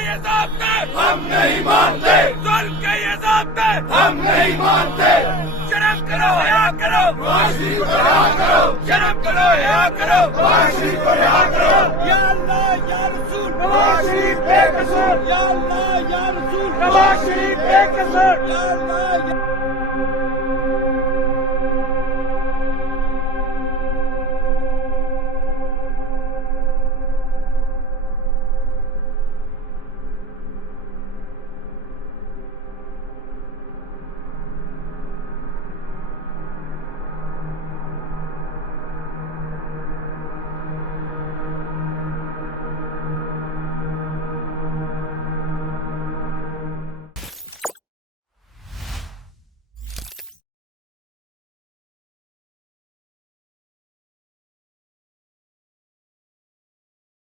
ये ज़ाब्ते हम नहीं मानते, जुल्म के ये ज़ाब्ते हम नहीं मानते। शर्म करो, हया करो, नवाज को रिहा करो, शर्म करो, हया करो। नवाज को रिहा करो। या अल्लाह या रसूल नवाज शरीफ बेकसूर, या अल्लाह या रसूल नवाज शरीफ बेकसूर। या अल्लाह या